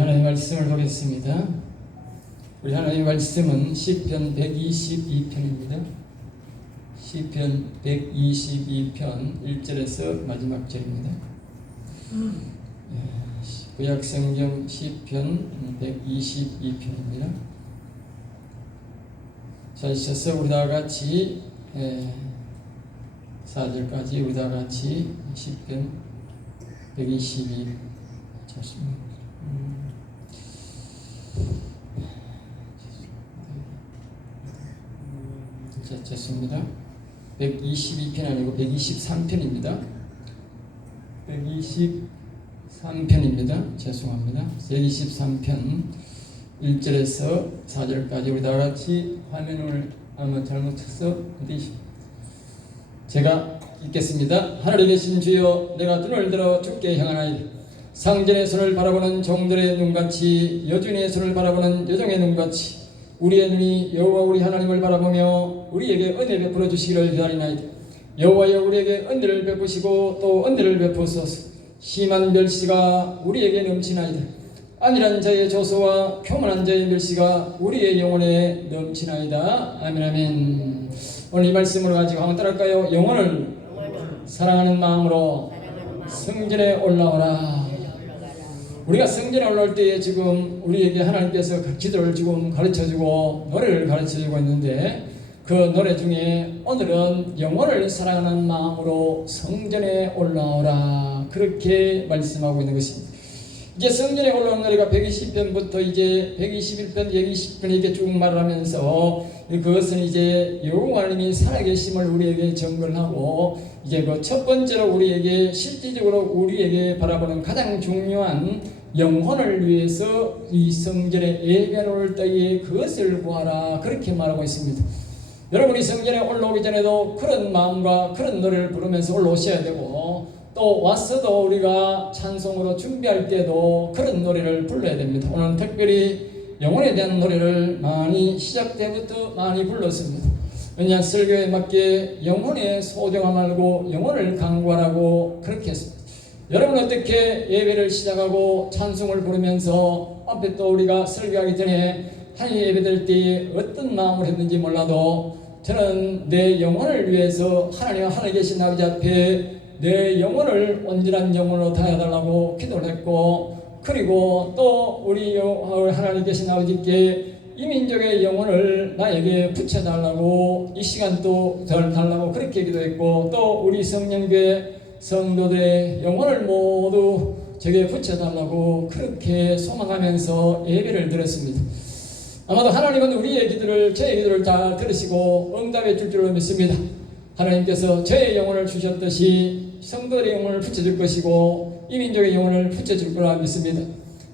하나님의 말씀을 보겠습니다. 우리 하나님의 말씀은 시편 122편입니다. 시편 122편 1절에서 마지막 절입니다. 구약성경 시편 122편입니다. 찾으셔서 우리 다 같이 4절까지 우리 다 같이 시편 122 찾습니다. 자, 좋습니다. 122편 아니고 123편입니다. 123편입니다. 죄송합니다. 123편 1절에서 4절까지 우리 다 같이 화면을 아마 잘못 쳐서 제가 읽겠습니다. 하늘에 계신 주여, 내가 눈을 들어 주께 향하나이다. 상전의 손을 바라보는 종들의 눈같이, 여준의 손을 바라보는 여종의 눈같이 우리의 눈이 여호와 우리 하나님을 바라보며 우리에게 은혜 베풀어 주시기를 기다리나이다. 여호와여, 우리에게 은혜를 베푸시고 또 은혜를 베푸소서. 심한 멸시가 우리에게 넘치나이다. 안일한 자의 조소와 교만한 자의 멸시가 우리의 영혼에 넘치나이다. 아멘 아멘. 오늘 이 말씀으로 가지고 한번 따라할까요? 영혼을 사랑하는 마음으로 성전에 올라오라. 우리가 성전에 올라올 때에 지금 우리에게 하나님께서 기도를 지금 가르쳐주고 노래를 가르쳐주고 있는데, 그 노래 중에 오늘은 영혼을 사랑하는 마음으로 성전에 올라오라, 그렇게 말씀하고 있는 것입니다. 이제 성전에 올라오는 노래가 120편부터 이제 121편, 120편 이렇게 쭉 말하면서, 그것은 이제 여호와 하나님이 살아계심을 우리에게 증거하고, 이제 그 첫 번째로 우리에게 실질적으로 우리에게 바라보는 가장 중요한 영혼을 위해서 이 성전에 예배를 올 때에 그것을 구하라, 그렇게 말하고 있습니다. 여러분이 성전에 올라오기 전에도 그런 마음과 그런 노래를 부르면서 올라오셔야 되고, 또 왔어도 우리가 찬송으로 준비할 때도 그런 노래를 불러야 됩니다. 오늘 특별히 영혼에 대한 노래를 많이 시작 때부터 많이 불렀습니다. 왜냐하면 설교에 맞게 영혼의 소중함 알고 영혼을 강구하라고 그렇게 했습니다. 여러분 어떻게 예배를 시작하고 찬송을 부르면서 앞에 또 우리가 설교하기 전에 하나님 예배될 때 어떤 마음을 했는지 몰라도, 저는 내 영혼을 위해서 하나님 하늘에 계신 아버지 앞에 내 영혼을 온전한 영혼으로 다해달라고 기도를 했고, 그리고 또 우리 하나님 계신 아버지께 이 민족의 영혼을 나에게 붙여달라고, 이 시간 또 덜 달라고 그렇게 기도했고, 또 우리 성령교회 성도들의 영혼을 모두 제게 붙여달라고 그렇게 소망하면서 예배를 드렸습니다. 아마도 하나님은 우리의 기도를, 저의 기도를 잘 들으시고 응답해 줄 줄로 믿습니다. 하나님께서 저의 영혼을 주셨듯이 성도들의 영혼을 붙여줄 것이고 이 민족의 영혼을 붙여줄 거라 믿습니다.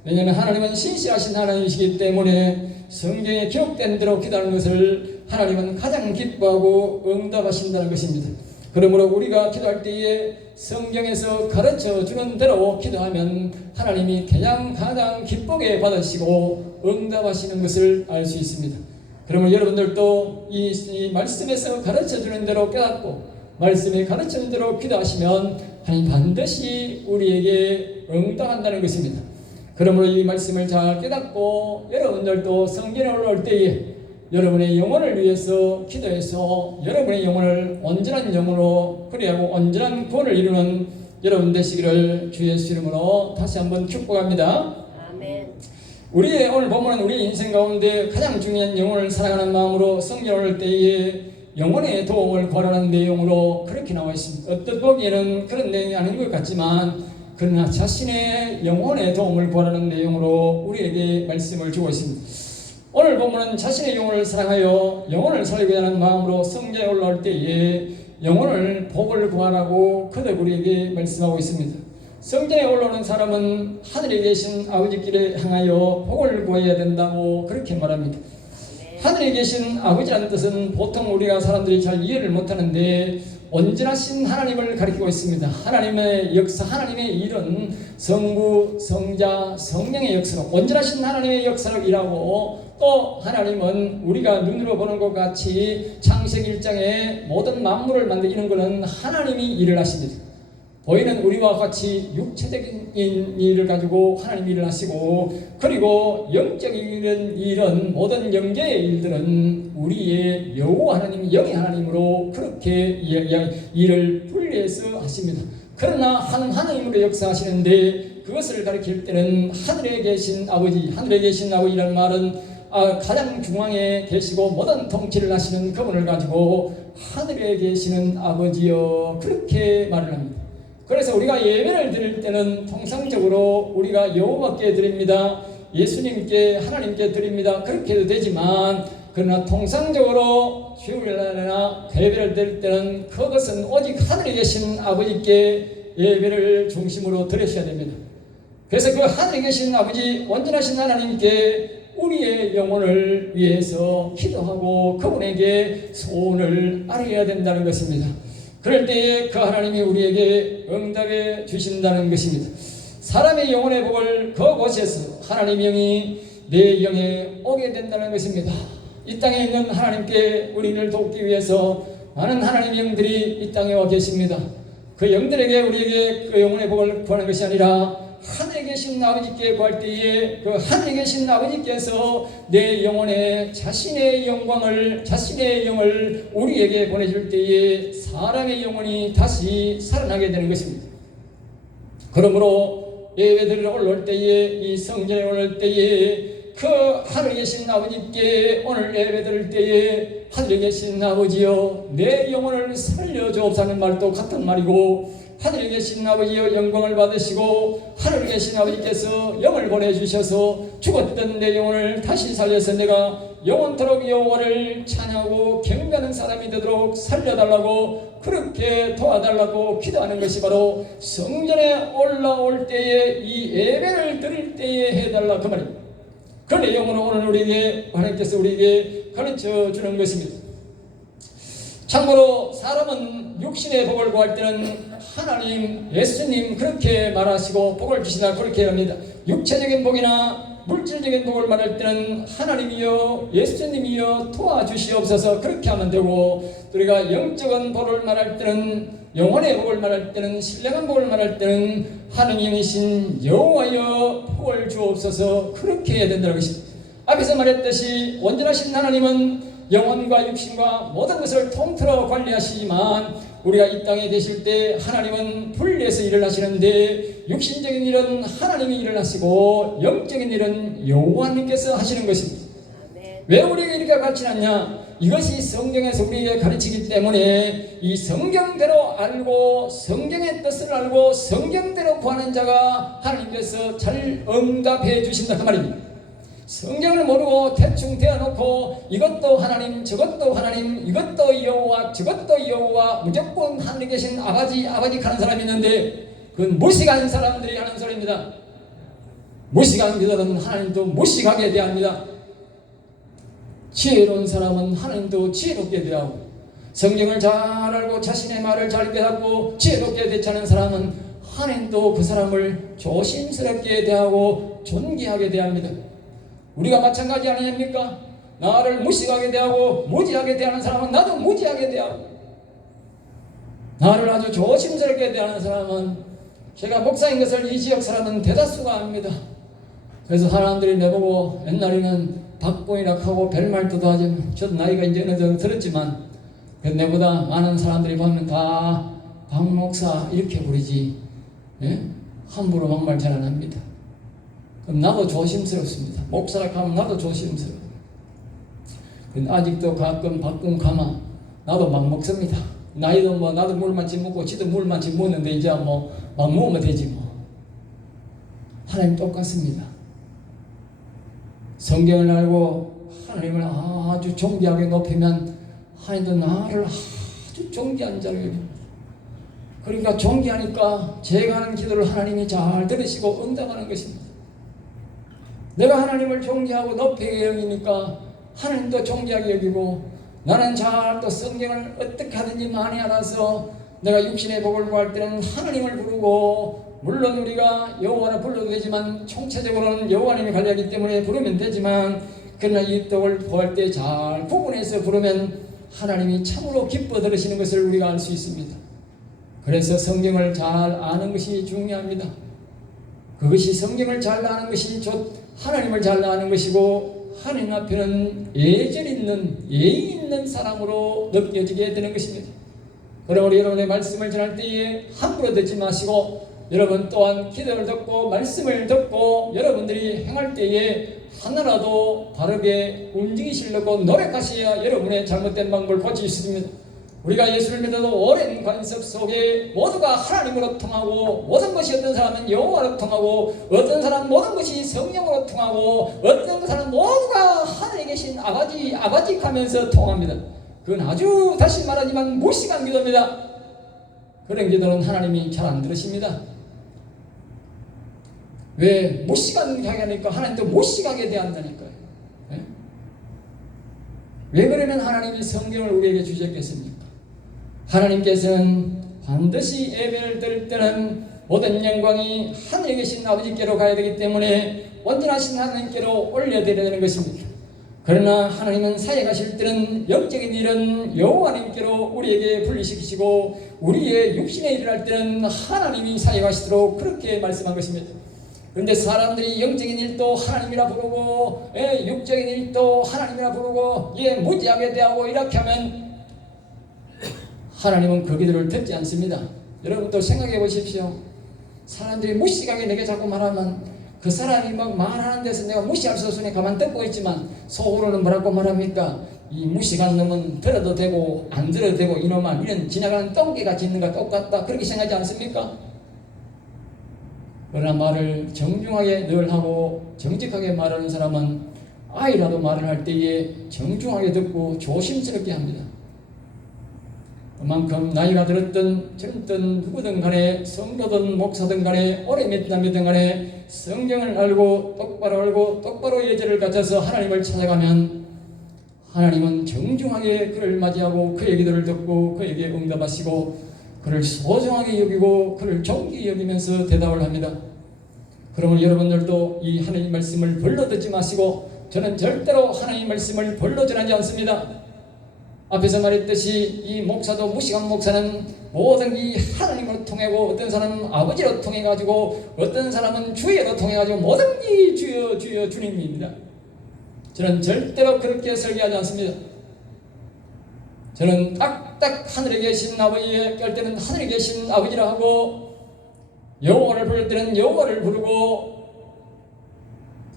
왜냐하면 하나님은 신실하신 하나님이시기 때문에 성경에 기록된 대로 기도하는 것을 하나님은 가장 기뻐하고 응답하신다는 것입니다. 그러므로 우리가 기도할 때에 성경에서 가르쳐 주는 대로 기도하면 하나님이 가장 기쁘게 받으시고 응답하시는 것을 알 수 있습니다. 그러면 여러분들도 이 말씀에서 가르쳐 주는 대로 깨닫고 말씀에 가르쳐 주는 대로 기도하시면 하나님 반드시 우리에게 응답한다는 것입니다. 그러므로 이 말씀을 잘 깨닫고 여러분들도 성전에 올라올 때에 여러분의 영혼을 위해서 기도해서 여러분의 영혼을 온전한 영혼으로 그리하고 온전한 구원을 이루는 여러분 되시기를 주 예수 이름으로 다시 한번 축복합니다. 아멘. 우리의 오늘 본문은 우리 인생 가운데 가장 중요한 영혼을 사랑하는 마음으로 성전에 올 때에 영혼의 도움을 구하라는 내용으로 그렇게 나와 있습니다. 어떤 보기에는 그런 내용이 아닌 것 같지만, 그러나 자신의 영혼의 도움을 구하라는 내용으로 우리에게 말씀을 주고 있습니다. 오늘 본문은 자신의 영혼을 사랑하여 영혼을 살리고자 하는 마음으로 성전에 올라올 때에 영혼을 복을 구하라고 그들 우리에게 말씀하고 있습니다. 성전에 올라오는 사람은 하늘에 계신 아버지께를 향하여 복을 구해야 된다고 그렇게 말합니다. 하늘에 계신 아버지라는 뜻은 보통 우리가 사람들이 잘 이해를 못하는데 온전하신 하나님을 가리키고 있습니다. 하나님의 역사, 하나님의 일은 성부, 성자, 성령의 역사로 온전하신 하나님의 역사를 일하고, 또 하나님은 우리가 눈으로 보는 것 같이 창세기 1장에 모든 만물을 만드는 것은 하나님이 일을 하십니다. 보이는 우리와 같이 육체적인 일을 가지고 하나님 일을 하시고, 그리고 영적인 일은, 모든 영계의 일들은 우리의 여호와 하나님, 영의 하나님으로 그렇게 일을 분리해서 하십니다. 그러나 하나님으로 역사하시는데, 그것을 가리킬 때는 하늘에 계신 아버지, 하늘에 계신 아버지라는 말은 가장 중앙에 계시고 모든 통치를 하시는 그분을 가지고 하늘에 계시는 아버지여, 그렇게 말을 합니다. 그래서 우리가 예배를 드릴 때는 통상적으로 우리가 여호와께 드립니다, 예수님께, 하나님께 드립니다, 그렇게 해도 되지만, 그러나 통상적으로 주일날이나 예배를 드릴 때는 그것은 오직 하늘에 계신 아버지께 예배를 중심으로 드리셔야 됩니다. 그래서 그 하늘에 계신 아버지, 온전하신 하나님께 우리의 영혼을 위해서 기도하고 그분에게 소원을 아뢰어야 된다는 것입니다. 그럴 때에 그 하나님이 우리에게 응답해 주신다는 것입니다. 사람의 영혼의 복을 그곳에서 하나님의 영이 내 영에 오게 된다는 것입니다. 이 땅에 있는 하나님께 우리를 돕기 위해서 많은 하나님의 영들이 이 땅에 와 계십니다. 그 영들에게 우리에게 그 영혼의 복을 구하는 것이 아니라 하늘에 계신 아버지께 구할 때에 그 하늘에 계신 아버지께서 내 영혼에 자신의 영광을, 자신의 영을 우리에게 보내줄 때에 사람의 영혼이 다시 살아나게 되는 것입니다. 그러므로 예배들을 올라올 때에, 이 성전에 올라올 때에 그 하늘에 계신 아버지께 오늘 예배 드릴 때에 하늘에 계신 아버지여 내 영혼을 살려주옵소서 말도 같은 말이고, 하늘에 계신 아버지여 영광을 받으시고 하늘에 계신 아버지께서 영을 보내주셔서 죽었던 내 영혼을 다시 살려서 내가 영원토록 여호와를 찬양하고 경배하는 사람이 되도록 살려달라고, 그렇게 도와달라고 기도하는 것이 바로 성전에 올라올 때에, 이 예배를 드릴 때에 해달라 그 말입니다. 그 내용은 오늘 우리에게 하나님께서 우리에게 가르쳐 주는 것입니다. 참고로 사람은 육신의 복을 구할 때는 하나님, 예수님 그렇게 말하시고 복을 주시다 그렇게 합니다. 육체적인 복이나 물질적인 복을 말할 때는 하나님이여 예수님이여 도와주시옵소서 그렇게 하면 되고, 우리가 영적인 복을 말할 때는, 영혼의 복을 말할 때는, 신령한 복을 말할 때는 하느님이신 여호와여 복을 주옵소서 그렇게 해야 된다는 것입니다. 앞에서 말했듯이 온전하신 하나님은 영혼과 육신과 모든 것을 통틀어 관리하시지만, 우리가 이 땅에 계실 때 하나님은 분리해서 일을 하시는데, 육신적인 일은 하나님이 일을 하시고 영적인 일은 여호와님께서 하시는 것입니다. 왜 우리에게 이렇게 가르치느냐? 이것이 성경에서 우리에게 가르치기 때문에 이 성경대로 알고 성경의 뜻을 알고 성경대로 구하는 자가 하나님께서 잘 응답해 주신다 그 말입니다. 성경을 모르고 대충 대어놓고 이것도 하나님 저것도 하나님, 이것도 여호와 저것도 여호와, 무조건 하늘에 계신 아버지 아버지 하는 사람이 있는데, 그건 무식한 사람들이 하는 소리입니다. 무식한 그들은 하나님도 무식하게 대합니다. 지혜로운 사람은 하나님도 지혜롭게 대하고, 성경을 잘 알고 자신의 말을 잘 깨닫고 지혜롭게 대처하는 사람은 하나님도 그 사람을 조심스럽게 대하고 존귀하게 대합니다. 우리가 마찬가지 아닙니까? 나를 무식하게 대하고 무지하게 대하는 사람은 나도 무지하게 대하고, 나를 아주 조심스럽게 대하는 사람은, 제가 목사인 것을 이 지역 사람은 대다수가 압니다. 그래서 사람들이 내보고 옛날에는 박봉이라고 하고 별말도 하지만, 저도 나이가 이제 어느 정도 들었지만 내보다 많은 사람들이 보면 다 박목사 이렇게 부르지, 예? 함부로 막말 잘 안 합니다. 그럼 나도 조심스럽습니다. 목사라고 하면 나도 조심스러워. 아직도 가끔 박봉 가마 나도 막 먹습니다. 나이도 뭐 나도 물만치 먹고 지도 물만치 먹는데 이제 뭐 막 먹으면 되지 뭐. 하나님 똑같습니다. 성경을 알고 하나님을 아주 존귀하게 높이면 하나님도 나를 아주 존귀한 자로 여깁니다. 그러니까 존귀하니까 제가 하는 기도를 하나님이 잘 들으시고 응답하는 것입니다. 내가 하나님을 존귀하고 높이게 여기니까 하나님도 존귀하게 여기고, 나는 잘 또 성경을 어떻게 하든지 많이 알아서 내가 육신의 복을 구할 때는 하나님을 부르고, 물론 우리가 여호와를 불러도 되지만 총체적으로는 여호와님이 관리하기 때문에 부르면 되지만, 그러나 이 떡을 구할 때 잘 구분해서 부르면 하나님이 참으로 기뻐 들으시는 것을 우리가 알 수 있습니다. 그래서 성경을 잘 아는 것이 중요합니다. 그것이 성경을 잘 아는 것이 곧 하나님을 잘 아는 것이고 하나님 앞에는 예절 있는 예의 있는 사람으로 느껴지게 되는 것입니다. 그러므로 여러분의 말씀을 전할 때에 함부로 듣지 마시고 여러분 또한 기도를 듣고 말씀을 듣고 여러분들이 행할 때에 하나라도 바르게 움직이시려고 노력하셔야 여러분의 잘못된 방법을 고칠 수 있습니다. 우리가 예수를 믿어도 오랜 관습 속에 모두가 하나님으로 통하고 모든 것이 어떤 사람은 여호와로 통하고 어떤 사람은 모든 것이 성령으로 통하고 어떤 사람은 모두가 하늘에 계신 아버지 하면서 통합니다. 그건 아주 다시 말하지만 무식한 기도입니다. 그런 기도는 하나님이 잘 안 들으십니다. 왜 무식하게 하니까 하나님도 무식하게 대한다니까요. 네? 왜 그러면 하나님이 성경을 우리에게 주셨겠습니까? 하나님께서는 반드시 예배를 드릴 때는 모든 영광이 하늘에 계신 아버지께로 가야 되기 때문에 온전하신 하나님께로 올려드려야 되는 것입니다. 그러나 하나님은 사역하실 때는 영적인 일은 여호와님께로 우리에게 분리시키시고 우리의 육신의 일을 할 때는 하나님이 사역하시도록 그렇게 말씀한 것입니다. 그런데 사람들이 영적인 일도 하나님이라 부르고 육적인 일도 하나님이라 부르고 무지하게 대하고 이렇게 하면 하나님은 그 기도를 듣지 않습니다. 여러분도 생각해 보십시오. 사람들이 무식하게 내게 자꾸 말하면 그 사람이 막 말하는 데서 내가 무시할 수 없으니 가만 듣고 있지만 속으로는 뭐라고 말합니까? 이 무식한 놈은 들어도 되고 안 들어도 되고 이놈아 이런 지나가는 똥개가 짖는 것 똑같다 그렇게 생각하지 않습니까? 그러나 말을 정중하게 늘 하고 정직하게 말하는 사람은 아이라도 말을 할 때에 정중하게 듣고 조심스럽게 합니다. 그만큼 나이가 들었든 젊든 누구든 간에 성도든 목사든 간에 오래 믿든 간에 성경을 알고 똑바로 예절을 갖춰서 하나님을 찾아가면 하나님은 정중하게 그를 맞이하고 그의 기도를 듣고 그에게 응답하시고 그를 소중하게 여기고 그를 존귀히 여기면서 대답을 합니다. 그러면 여러분들도 이 하나님 말씀을 벌러 듣지 마시고 저는 절대로 하나님 말씀을 벌러 전하지 않습니다. 앞에서 말했듯이 이 목사도 무식한 목사는 모든 이 하나님으로 통하고 어떤 사람은 아버지로 통해가지고 어떤 사람은 주여로 통해가지고 모든 이 주여 주님입니다. 저는 절대로 그렇게 설교하지 않습니다. 저는 딱딱 하늘에 계신 아버지에 깰 때는 하늘에 계신 아버지라 하고 여호와를 부를 때는 여호와를 부르고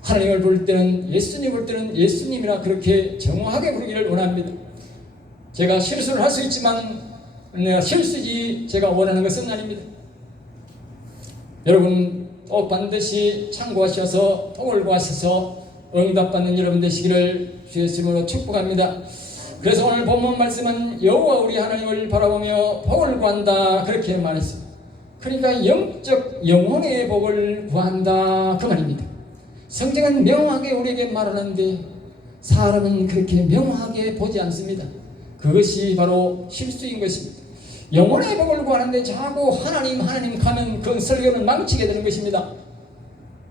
하나님을 부를 때는 예수님 부를 때는 예수님이라 그렇게 정확하게 부르기를 원합니다. 제가 실수를 할 수 있지만 내가 실수지 제가 원하는 것은 아닙니다. 여러분 또 반드시 참고하셔서 복을 구하셔서 응답받는 여러분 되시기를 주 예수님으로 축복합니다. 그래서 오늘 본문 말씀은 여호와 우리 하나님을 바라보며 복을 구한다 그렇게 말했습니다. 그러니까 영적 영혼의 복을 구한다 그 말입니다. 성경은 명확하게 우리에게 말하는데 사람은 그렇게 명확하게 보지 않습니다. 그것이 바로 실수인 것입니다. 영혼의 복을 구하는데 자꾸 하나님 가면 그 설교는 망치게 되는 것입니다.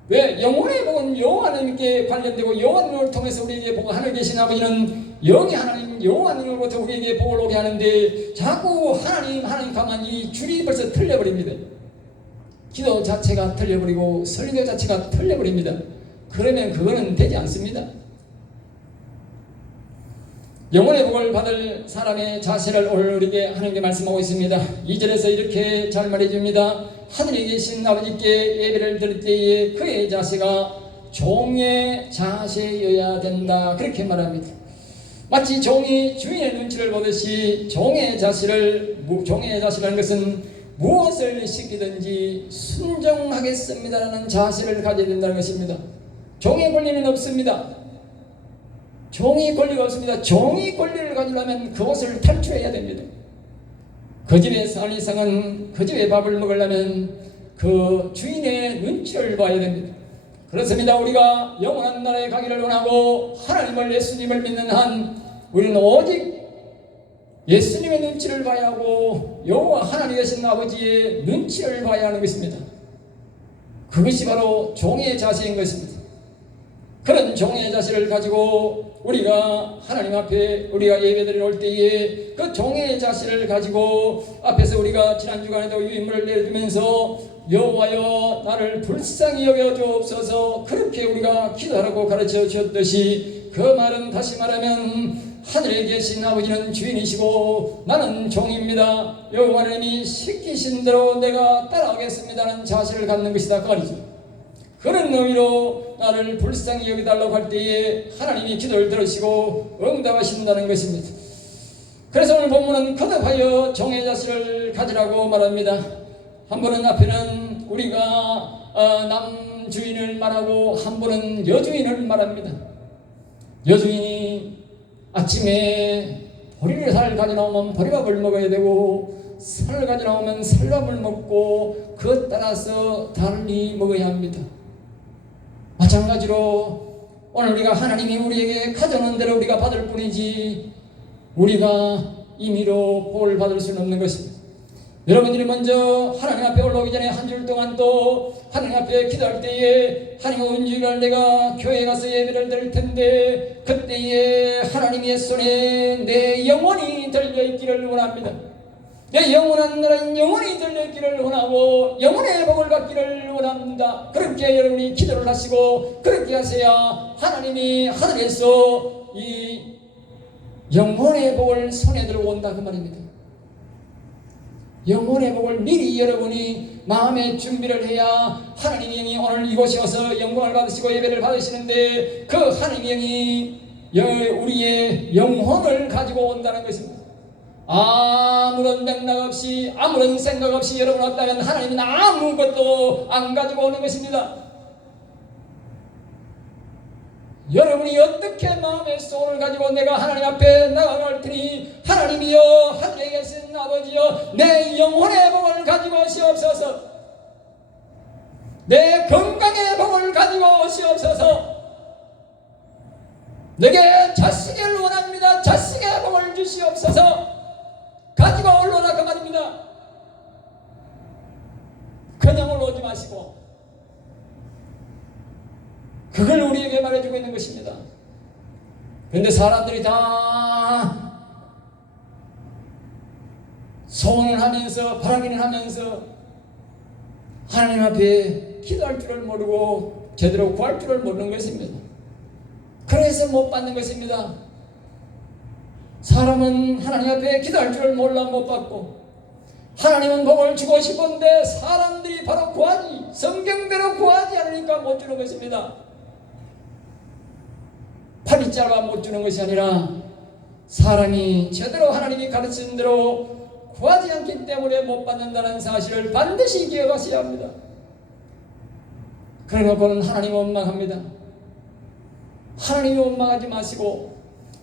왜? 영혼의 복은 여호와님께 관련되고 여호와님을 통해서 우리에게 복을 하늘 계신 아버지는 영이 하나님 여호와님으로부터 우리에게 복을 오게 하는데 자꾸 하나님 가면 이 줄이 벌써 틀려버립니다. 기도 자체가 틀려버리고 설교 자체가 틀려버립니다. 그러면 그거는 되지 않습니다. 영혼의 복을 받을 사람의 자세를 오늘 우리에게 하나님께 말씀하고 있습니다. 2절에서 이렇게 잘 말해줍니다. 하늘에 계신 아버지께 예배를 드릴 때에 그의 자세가 종의 자세여야 된다 그렇게 말합니다. 마치 종이 주인의 눈치를 보듯이 종의 자세라는 것은 무엇을 시키든지 순종하겠습니다라는 자세를 가져야 된다는 것입니다. 종의 권리는 없습니다. 종이 권리가 없습니다. 종이 권리를 가지려면 그것을 탈출해야 됩니다. 그 집에 사는 이상은 그 집에 밥을 먹으려면 그 주인의 눈치를 봐야 됩니다. 그렇습니다. 우리가 영원한 나라에 가기를 원하고 하나님을 예수님을 믿는 한 우리는 오직 예수님의 눈치를 봐야 하고 여호와 하나님 계신 아버지의 눈치를 봐야 하는 것입니다. 그것이 바로 종의 자세인 것입니다. 그런 종의 자세를 가지고 우리가 하나님 앞에 우리가 예배드리러 올 때에 그 종의 자세를 가지고 앞에서 우리가 지난 주간에도 유인물을 내려주면서 여호와여 나를 불쌍히 여겨 주옵소서 그렇게 우리가 기도하라고 가르쳐 주셨듯이 그 말은 다시 말하면 하늘에 계신 아버지는 주인이시고 나는 종입니다. 여호와 하나님이 시키신 대로 내가 따라가겠습니다는 자세를 갖는 것이다 그 말이죠. 그런 의미로 나를 불쌍히 여기달라고 할 때에 하나님이 기도를 들으시고 응답하신다는 것입니다. 그래서 오늘 본문은 거듭하여 종의 자세를 가지라고 말합니다. 한 번은 앞에는 우리가 남주인을 말하고 한 번은 여주인을 말합니다. 여주인이 아침에 보리쌀 가져 나오면 보리밥을 먹어야 되고 쌀을 가져 나오면 쌀밥을 먹고 그것 따라서 달리 먹어야 합니다. 마찬가지로 오늘 우리가 하나님이 우리에게 가져놓은 대로 우리가 받을 뿐이지 우리가 임의로 복을 받을 수는 없는 것입니다. 여러분들이 먼저 하나님 앞에 올라오기 전에 한 줄 동안 또 하나님 앞에 기도할 때에 하나님 은주일날 내가 교회에 가서 예배를 드릴 텐데 그때에 하나님의 손에 내 영혼이 들려있기를 원합니다. 내 영원한 나라인 영혼이 들려있기를 원하고 영혼의 복을 받기를 원합니다. 그렇게 여러분이 기도를 하시고 그렇게 하셔야 하나님이 하늘에서 이 영혼의 복을 손에 들고 온다 그 말입니다. 영혼의 복을 미리 여러분이 마음의 준비를 해야 하나님의 영이 오늘 이곳에 와서 영광을 받으시고 예배를 받으시는데 그 하나님의 영이 우리의 영혼을 가지고 온다는 것입니다. 아무런 맥락 없이 아무런 생각 없이 여러분 왔다면 하나님은 아무것도 안 가지고 오는 것입니다. 여러분이 어떻게 마음의 소원을 가지고 내가 하나님 앞에 나아갈 테니 하나님이여 하늘에 계신 아버지여 내 영혼의 복을 가지고 오시옵소서 내 건강의 복을 가지고 오시옵소서 내게 자식을 원합니다. 자식의 복을 주시옵소서 가지고 올라오라 그 말입니다. 그냥 올라오지 마시고 그걸 우리에게 말해주고 있는 것입니다. 그런데 사람들이 다 소원을 하면서 바라기는 하면서 하나님 앞에 기도할 줄을 모르고 제대로 구할 줄을 모르는 것입니다. 그래서 못 받는 것입니다. 사람은 하나님 앞에 기도할 줄을 몰라 못 받고 하나님은 복을 주고 싶은데 사람들이 바로 구하지 성경대로 구하지 않으니까 못 주는 것입니다. 팔이 짧아 못 주는 것이 아니라 사람이 제대로 하나님이 가르치는 대로 구하지 않기 때문에 못 받는다는 사실을 반드시 기억하셔야 합니다. 그러놓고는 하나님 원망합니다. 하나님이 원망하지 마시고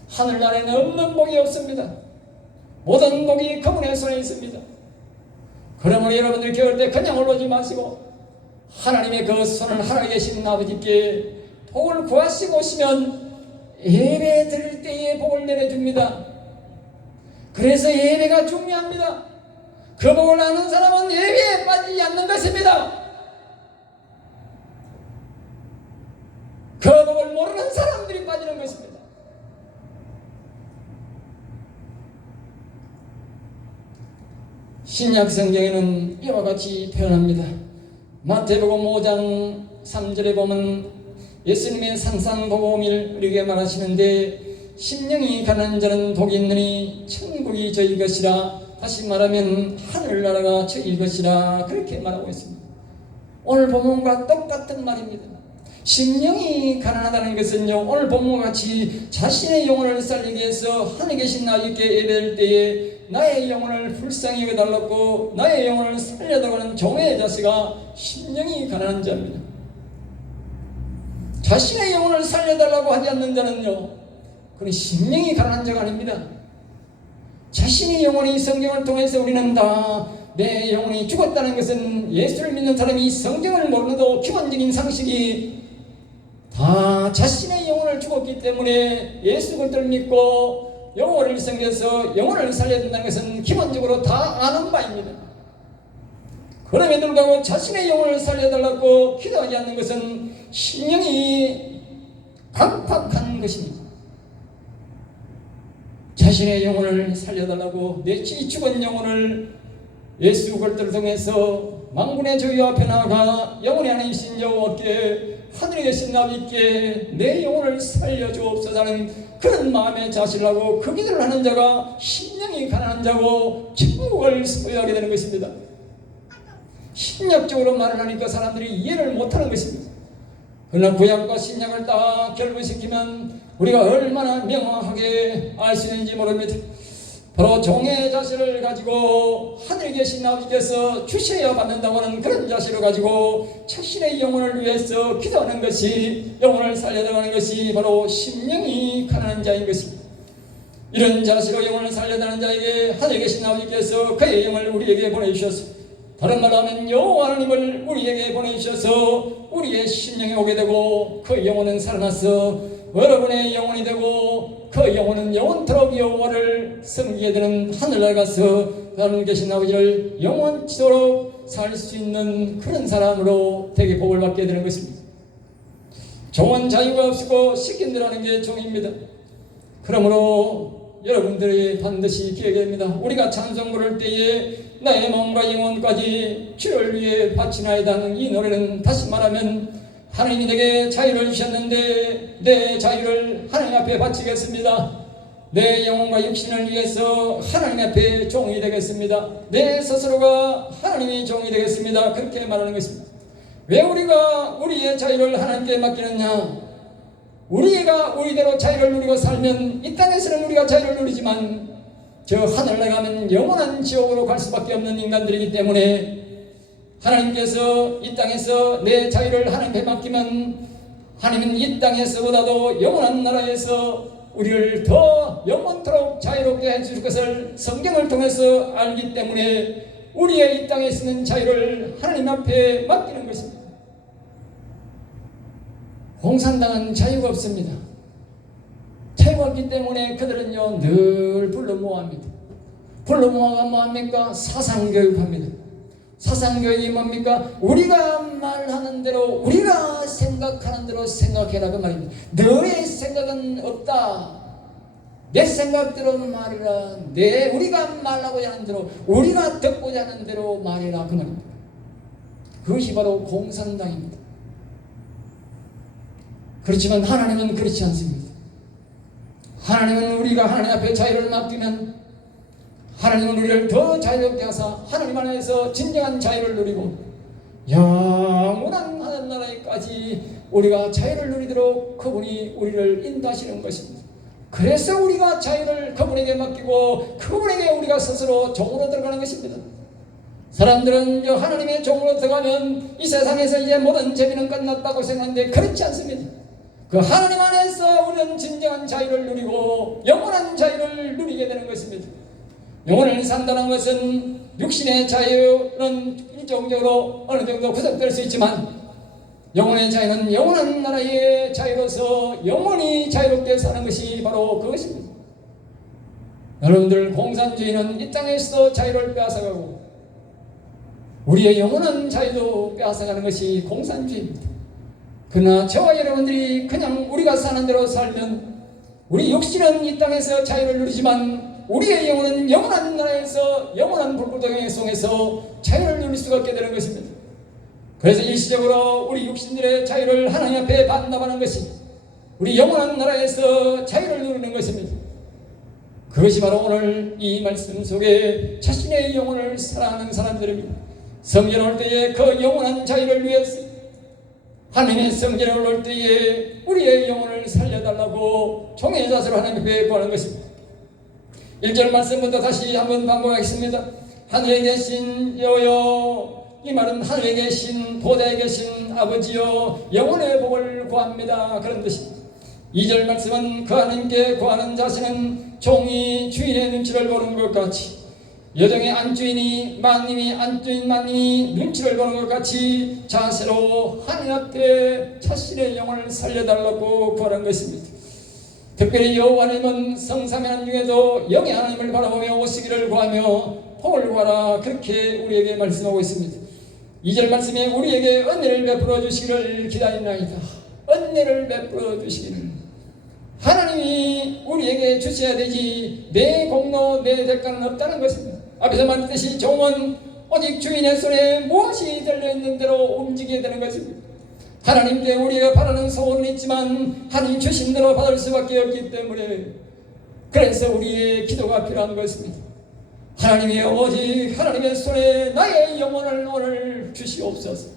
하늘나라에는 없는 복이 없습니다. 모든 복이 그분의 손에 있습니다. 그러므로 여러분들 기도할 때 그냥 올라오지 마시고 하나님의 그 손을 하나님 계신 아버지께 복을 구하시고 오시면 예배 드릴 때에 복을 내려줍니다. 그래서 예배가 중요합니다. 그 복을 아는 사람은 예배에 빠지지 않는 것입니다. 그 복을 모르는 사람들이 빠지는 것입니다. 신약 성경에는 이와 같이 표현합니다. 마태복음 5장 3절에 보면 예수님의 산상복음을 우리에게 말하시는데 심령이 가난한 자는 복이 있느니 천국이 저희 것이라 다시 말하면 하늘나라가 저희 것이라 그렇게 말하고 있습니다. 오늘 본문과 똑같은 말입니다. 심령이 가난하다는 것은요 오늘 본문과 같이 자신의 영혼을 살리기 위해서 하늘에 계신 아버지께 예배할 때에 나의 영혼을 불쌍히 여겨달라고 나의 영혼을 살려달라는 종의 자세가 심령이 가난한 자입니다. 자신의 영혼을 살려달라고 하지 않는 자는요 그는 심령이 가난한 자가 아닙니다. 자신의 영혼이 성경을 통해서 우리는 다 내 영혼이 죽었다는 것은 예수를 믿는 사람이 성경을 모르도 기본적인 상식이 다 자신의 영혼을 죽었기 때문에 예수 그리스도를 믿고 영혼을 섬겨서 영혼을 살려야 된다는 것은 기본적으로 다 아는 바입니다. 그럼에도 불구하고 자신의 영혼을 살려달라고 기도하지 않는 것은 심령이 박박한 것입니다. 자신의 영혼을 살려달라고 내 죽은 영혼을 예수 그리스도를 통해서 만군의 주여 앞에 나아가 영원히 하나님이신 여호와께 하늘에 계신 아버지께 내 영혼을 살려주옵소서 하는 그런 마음의 자신을 하고 그 기도를 하는 자가 심령이 가난한 자고 천국을 소유하게 되는 것입니다. 신약적으로 말을 하니까 사람들이 이해를 못하는 것입니다. 그러나 구약과 신약을 다 결부시키면 우리가 얼마나 명확하게 알 수 있는지 모릅니다. 바로 종의 자세를 가지고 하늘에 계신 아버지께서 주셔야 받는다고 하는 그런 자세를 가지고 자신의 영혼을 위해서 기도하는 것이, 영혼을 살려달라는 것이 바로 심령이 가난한 자인 것입니다. 이런 자세로 영혼을 살려달라는 자에게 하늘에 계신 아버지께서 그의 영을 우리에게 보내주셔서, 다른 말로 하면 여호와 하나님을 우리에게 보내주셔서 우리의 심령에 오게 되고 그 영혼은 살아나서 여러분의 영혼이 되고 그 영혼은 영원토록 여호와를 섬기게 되는 하늘나라에 가서 하나님 계신 아버지를 영원토록 살 수 있는 그런 사람으로 되게 복을 받게 되는 것입니다. 종은 자유가 없고 시킨 대로 하는 게 종입니다. 그러므로 여러분들이 반드시 기억해야 합니다. 우리가 찬송 부를 때에 나의 몸과 영혼까지 주를 위해 바치나이다 하는 이 노래는 다시 말하면 하나님이 내게 자유를 주셨는데 내 자유를 하나님 앞에 바치겠습니다. 내 영혼과 육신을 위해서 하나님 앞에 종이 되겠습니다. 내 스스로가 하나님의 종이 되겠습니다. 그렇게 말하는 것입니다. 왜 우리가 우리의 자유를 하나님께 맡기느냐? 우리가 우리대로 자유를 누리고 살면 이 땅에서는 우리가 자유를 누리지만 저 하늘에 가면 영원한 지옥으로 갈 수밖에 없는 인간들이기 때문에 하나님께서 이 땅에서 내 자유를 하나님께 맡기면 하나님은 이 땅에서보다도 영원한 나라에서 우리를 더 영원토록 자유롭게 해줄 것을 성경을 통해서 알기 때문에 우리의 이 땅에 있는 자유를 하나님 앞에 맡기는 것입니다. 공산당은 자유가 없습니다. 자유가 없기 때문에 그들은요 늘 불러 모아합니다. 불러 모아가 뭐합니까? 사상교육합니다. 사상교육이 뭡니까? 우리가 말하는 대로 우리가 생각하는 대로 생각해라 그 말입니다. 너의 생각은 없다. 내 생각대로 말이라. 우리가 말하고자 하는 대로 우리가 듣고자 하는 대로 말해라 그 말입니다. 그것이 바로 공산당입니다. 그렇지만 하나님은 그렇지 않습니다. 하나님은 우리가 하나님 앞에 자유를 맡기면 하나님은 우리를 더 자유롭게 하사 하나님 안에서 진정한 자유를 누리고 영원한 하늘나라에까지 우리가 자유를 누리도록 그분이 우리를 인도하시는 것입니다. 그래서 우리가 자유를 그분에게 맡기고 그분에게 우리가 스스로 종으로 들어가는 것입니다. 사람들은 하나님의 종으로 들어가면 이 세상에서 이제 모든 재미는 끝났다고 생각하는데 그렇지 않습니다. 그 하나님 안에서 우리는 진정한 자유를 누리고 영원한 자유를 누리게 되는 것입니다. 영혼을 산다는 것은 육신의 자유는 일정적으로 어느 정도 구속될 수 있지만 영혼의 자유는 영원한 나라의 자유로서 영원히 자유롭게 사는 것이 바로 그것입니다. 여러분들 공산주의는 이 땅에서 자유를 빼앗아가고 우리의 영원한 자유도 빼앗아가는 것이 공산주의입니다. 그러나 저와 여러분들이 그냥 우리가 사는 대로 살면 우리 육신은 이 땅에서 자유를 누리지만 우리의 영혼은 영원한 나라에서 영원한 불구덩이 속에서 자유를 누릴 수가 없게 되는 것입니다. 그래서 일시적으로 우리 육신들의 자유를 하나님 앞에 반납하는 것이 우리 영원한 나라에서 자유를 누리는 것입니다. 그것이 바로 오늘 이 말씀 속에 자신의 영혼을 사랑하는 사람들입니다. 성전에 올 때에 그 영원한 자유를 위해서 하나님의 성전에 올 때에 우리의 영혼을 살려달라고 종의 자세로 하나님 앞에 구하는 것입니다. 1절 말씀부터 다시 한번 반복하겠습니다. 하늘에 계신 여여, 이 말은 하늘에 계신 보좌에 계신 아버지여 영혼의 복을 구합니다 그런 뜻입니다. 2절 말씀은 그 하나님께 구하는 자신은 종이 주인의 눈치를 보는 것 같이 여종의 안주인이 만님이 안주인 만님이 눈치를 보는 것 같이 자세로 하나님 앞에 자신의 영혼을 살려달라고 구하는 것입니다. 특별히 여호와 하나님은 성삼위 하나님 중에도 영의 하나님을 바라보며 오시기를 구하며 복을 구하라 그렇게 우리에게 말씀하고 있습니다. 2절 말씀에 우리에게 은혜를 베풀어 주시기를 기다리나이다. 은혜를 베풀어 주시기를 하나님이 우리에게 주셔야 되지 내 공로 내 대가는 없다는 것입니다. 앞에서 말했듯이 종은 오직 주인의 손에 무엇이 들려있는 대로 움직여야 되는 것입니다. 하나님께 우리가 바라는 소원은 있지만 하나님 주신 대로 받을 수밖에 없기 때문에 그래서 우리의 기도가 필요한 것입니다. 하나님이 오직 하나님의 손에 나의 영혼을 오늘 주시옵소서.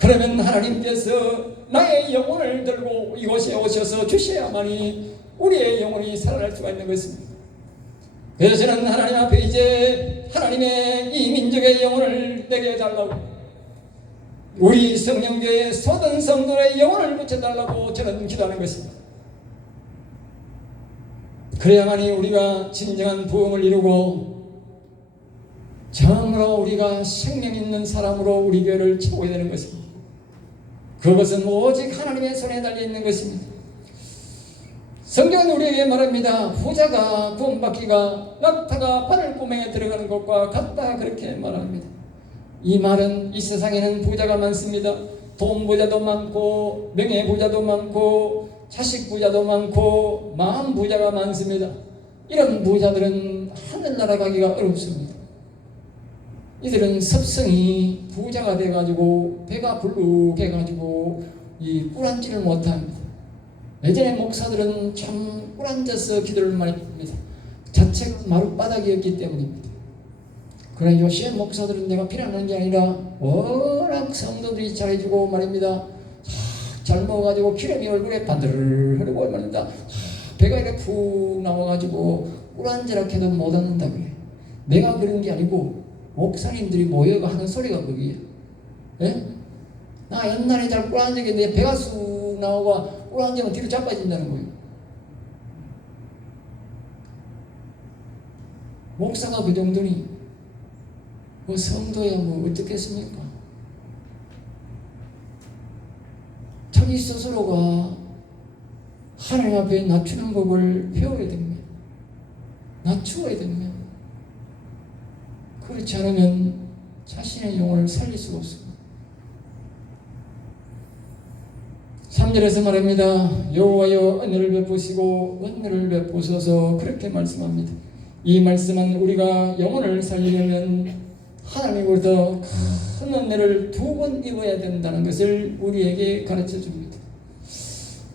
그러면 하나님께서 나의 영혼을 들고 이곳에 오셔서 주셔야만이 우리의 영혼이 살아날 수가 있는 것입니다. 그래서 저는 하나님 앞에 이제 하나님의 이 민족의 영혼을 내게 달라고, 우리 성령교회 소든 성도의 영혼을 붙여달라고 저는 기도하는 것입니다. 그래야만이 우리가 진정한 부흥을 이루고 정말로 우리가 생명 있는 사람으로 우리 교회를 채워야 되는 것입니다. 그것은 오직 하나님의 손에 달려있는 것입니다. 성경은 우리에게 말합니다. 부자가 구원받기가 낙타가 바늘구멍에 들어가는 것과 같다, 그렇게 말합니다. 이 말은 이 세상에는 부자가 많습니다. 돈 부자도 많고 명예 부자도 많고 자식 부자도 많고 마음 부자가 많습니다. 이런 부자들은 하늘나라 가기가 어렵습니다. 이들은 섭성이 부자가 돼가지고 배가 불룩해가지고 이 꿀앉지를 못합니다. 예전에 목사들은 참 꿀앉아서 기도를 많이 합니다. 자책 마룻바닥이었기 때문입니다. 그러나 요새 목사들은 내가 비난하는 게 아니라 워낙 성도들이 잘해주고 말입니다. 잘 먹어가지고 기름이 얼굴에 반들 흐르고 말입니다. 배가 이렇게 푹 나와가지고 꿀앉으라 해도 못 앉는다 그래. 내가 그런 게 아니고 목사님들이 모여가 하는 소리가 그게. 예? 나 옛날에 잘 꿀앉았는데 배가 쑥 나오고 꿀앉으면 뒤로 자빠진다는 거예요. 목사가 그 정도니 뭐 성도야 뭐 어떻겠습니까? 자기 스스로가 하나님 앞에 낮추는 법을 배워야 됩니다. 낮추어야 됩니다. 그렇지 않으면 자신의 영혼을 살릴 수가 없습니다. 3절에서 말합니다. 여호와여 은혜를 베푸시고 은혜를 베푸소서, 그렇게 말씀합니다. 이 말씀은 우리가 영혼을 살리려면 하나님으로부터 큰 은혜를 2번 입어야 된다는 것을 우리에게 가르쳐 줍니다.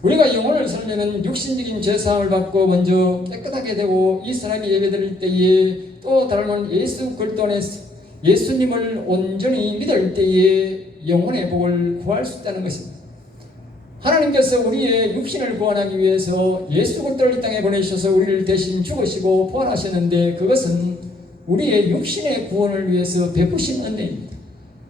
우리가 영혼을 살려면 육신적인 죄사함을 받고 먼저 깨끗하게 되고 이 사람이 예배드릴 때에 또 다른 예수 그리스도 안에서 예수님을 온전히 믿을 때에 영혼의 복을 구할 수 있다는 것입니다. 하나님께서 우리의 육신을 구원하기 위해서 예수 그리스도를 이 땅에 보내셔서 우리를 대신 죽으시고 부활하셨는데 그것은 우리의 육신의 구원을 위해서 베푸신 은혜입니다.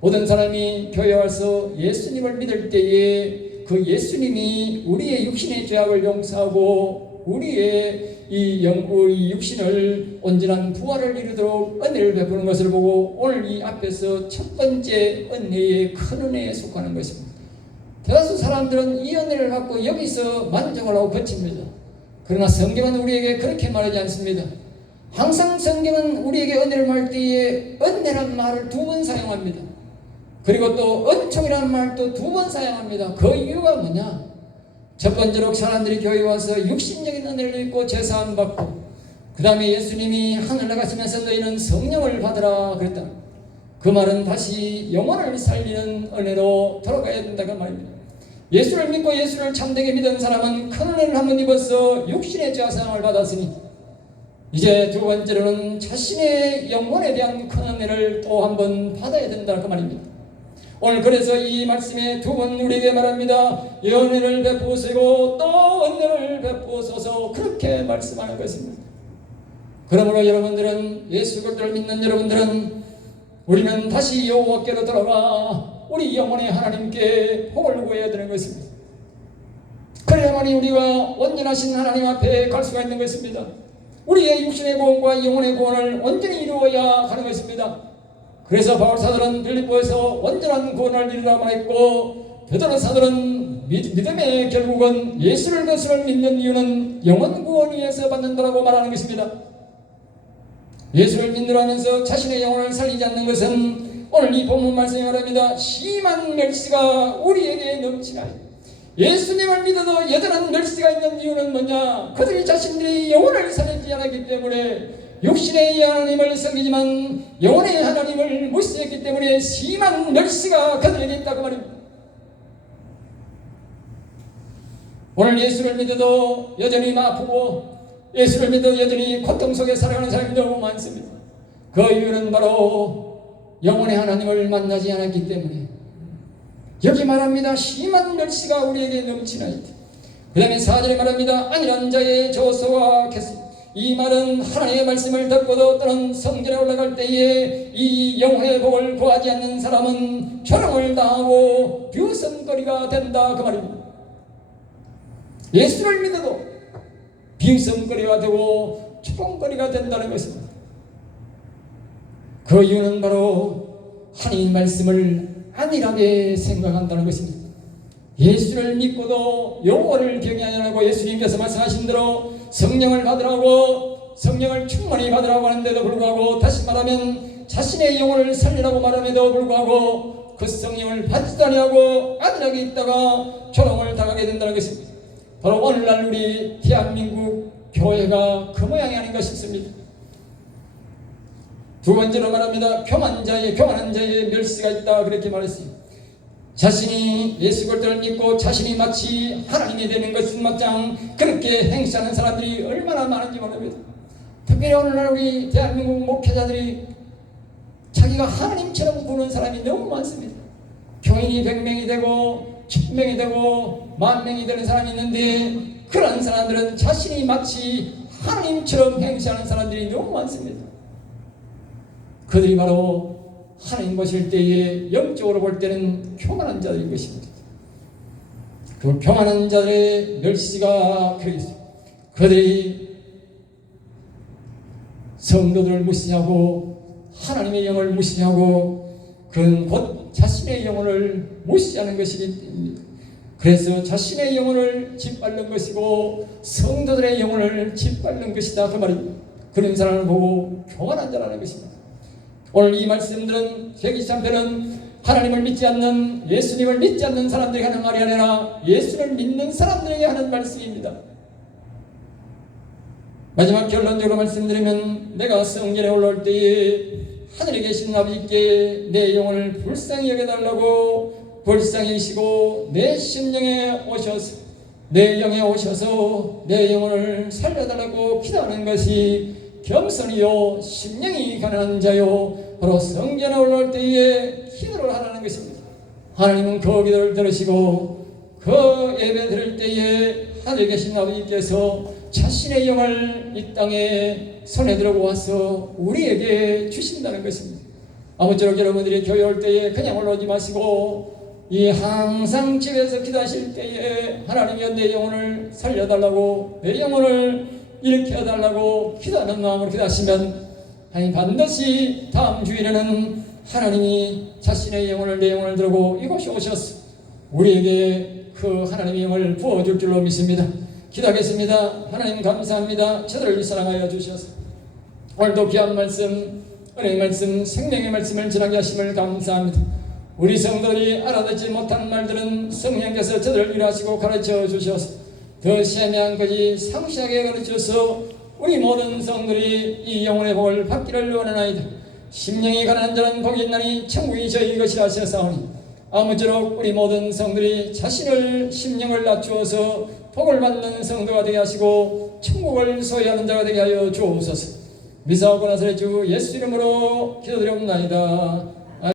모든 사람이 교회에 와서 예수님을 믿을 때에 그 예수님이 우리의 육신의 죄악을 용서하고 우리의 이 영의 육신을 온전한 부활을 이루도록 은혜를 베푸는 것을 보고 오늘 이 앞에서 첫 번째 은혜의 큰 은혜에 속하는 것입니다. 대다수 사람들은 이 은혜를 갖고 여기서 만족을 하고 그칩니다. 그러나 성경은 우리에게 그렇게 말하지 않습니다. 항상 성경은 우리에게 은혜를 말할 때에 은혜란 말을 2번 사용합니다. 그리고 또 은총이라는 말도 2번 사용합니다. 그 이유가 뭐냐? 첫 번째로 사람들이 교회에 와서 육신적인 은혜를 입고 제사함 받고 그 다음에 예수님이 하늘 나가시면서 너희는 성령을 받으라 그랬다. 그 말은 다시 영혼을 살리는 은혜로 돌아가야 된다고 말입니다. 예수를 믿고 예수를 참되게 믿은 사람은 큰 은혜를 한번 입어서 육신의 죄사함을 받았으니 이제 2번째로는 자신의 영혼에 대한 큰 은혜를 또 한번 받아야 된다 그 말입니다. 오늘 그래서 이 말씀에 2번 우리에게 말합니다. 은혜를 베푸시고 또 은혜를 베푸소서, 그렇게 말씀하는 것입니다. 그러므로 여러분들은 예수 그리스도를 믿는 여러분들은 우리는 다시 여호와께로 돌아가 우리 영혼의 하나님께 복을 구해야 되는 것입니다. 그래야만이 우리가 온전하신 하나님 앞에 갈 수가 있는 것입니다. 우리의 육신의 구원과 영혼의 구원을 온전히 이루어야 하는 것입니다. 그래서 바울 사도는 빌립보에서 온전한 구원을 이루라 말했고 베드로 사도는 믿음의 결국은 예수를 그리스도를 믿는 이유는 영혼 구원 위에서 받는다라고 말하는 것입니다. 예수를 믿으라 하면서 자신의 영혼을 살리지 않는 것은 오늘 이 본문 말씀에 말합니다. 심한 멸시가 우리에게 넘치나니 예수님을 믿어도 여전한 멸시가 있는 이유는 뭐냐? 그들이 자신들이 영혼을 살리지 않았기 때문에 육신의 하나님을 섬기지만 영혼의 하나님을 무시했기 때문에 심한 멸시가 그들에게 있다고 말입니다. 오늘 예수를 믿어도 여전히 아프고 예수를 믿어도 여전히 고통 속에 살아가는 사람이 너무 많습니다. 그 이유는 바로 영혼의 하나님을 만나지 않았기 때문에. 여기 말합니다. 심한 멸시가 우리에게 넘치나이다. 그 다음에 4절에 말합니다. 안일한 자의 조소와 캐스. 이 말은 하나님의 말씀을 듣고도 또는 성전에 올라갈 때에 이 영혼의 복을 구하지 않는 사람은 조롱을 당하고 비웃음거리가 된다 그 말입니다. 예수를 믿어도 비웃음거리가 되고 조롱거리가 된다는 것입니다. 그 이유는 바로 하나님 말씀을 안일하게 생각한다는 것입니다. 예수를 믿고도 영혼을 경외하지 않고 예수님께서 말씀하신 대로 성령을 받으라고 성령을 충만히 받으라고 하는데도 불구하고 다시 말하면 자신의 영혼을 살리라고 말함에도 불구하고 그 성령을 받지도 아니하고 안일하게 있다가 조롱을 당하게 된다는 것입니다. 바로 오늘날 우리 대한민국 교회가 그 모양이 아닌가 싶습니다. 두 번째로 말합니다. 교만한 자의 멸시가 있다 그렇게 말했어요. 자신이 예수 그리스도를 믿고 자신이 마치 하나님이 되는 것은 막장 그렇게 행시하는 사람들이 얼마나 많은지 모릅니다. 특별히 오늘날 우리 대한민국 목회자들이 자기가 하나님처럼 보는 사람이 너무 많습니다. 교인이 100명이 되고 1000명이 되고 10,000명이 되는 사람이 있는데 그런 사람들은 자신이 마치 하나님처럼 행시하는 사람들이 너무 많습니다. 그들이 바로 하나님 보실 때에 영적으로 볼 때는 교만한 자들인 것입니다. 그 교만한 자들의 멸시가 그리 있습니다. 그들이 성도들을 무시하고 하나님의 영을 무시하고 그건 곧 자신의 영혼을 무시하는 것이기 때문입니다. 그래서 자신의 영혼을 짓밟는 것이고 성도들의 영혼을 짓밟는 것이다 그 말입니다. 그런 사람을 보고 교만한 자라는 것입니다. 오늘 이 말씀들은 123편은 하나님을 믿지 않는 예수님을 믿지 않는 사람들에게 하는 말이 아니라 예수를 믿는 사람들에게 하는 말씀입니다. 마지막 결론적으로 말씀드리면 내가 성전에 올라올 때에 하늘에 계신 아버지께 내 영혼을 불쌍히 여겨달라고 불쌍히 여기시고 내 심령에 오셔서 내 영에 오셔서 내 영혼을 살려달라고 기도하는 것이 겸손이요 심령이 가난한 자요 바로 성전에 올라올 때에 기도를 하라는 것입니다. 하나님은 그 기도를 들으시고 그 예배 드릴 때에 하늘에 계신 아버지께서 자신의 영을 이 땅에 손에 들고 와서 우리에게 주신다는 것입니다. 아무쪼록 여러분들이 교회 올 때에 그냥 올라오지 마시고 이 항상 집에서 기도하실 때에 하나님이여 내 영혼을 살려달라고 내 영혼을 일으켜달라고 기도하는 마음으로 기도하시면 하나님 반드시 다음 주일에는 하나님이 자신의 영혼을 내 영혼을 들고 이곳에 오셔서 우리에게 그 하나님의 영을 부어줄 줄로 믿습니다. 기도하겠습니다. 하나님 감사합니다. 저들을 사랑하여 주셔서 오늘도 귀한 말씀 은혜의 말씀 생명의 말씀을 전하게 하심을 감사합니다. 우리 성도들이 알아듣지 못한 말들은 성령께서 저들을 일하시고 가르쳐 주셔서 더 세미한 것이 상세하게 가르쳐서 우리 모든 성들이 이 영혼의 복을 받기를 원하나이다. 심령이 가난한 자는 복이 있나니 천국이 저희 것이라 하셨사오니 아무쪼록 우리 모든 성들이 자신을 심령을 낮추어서 복을 받는 성도가 되게 하시고 천국을 소유하는 자가 되게 하여 주옵소서. 미사오고 나사렛 주 예수 이름으로 기도드리옵나이다.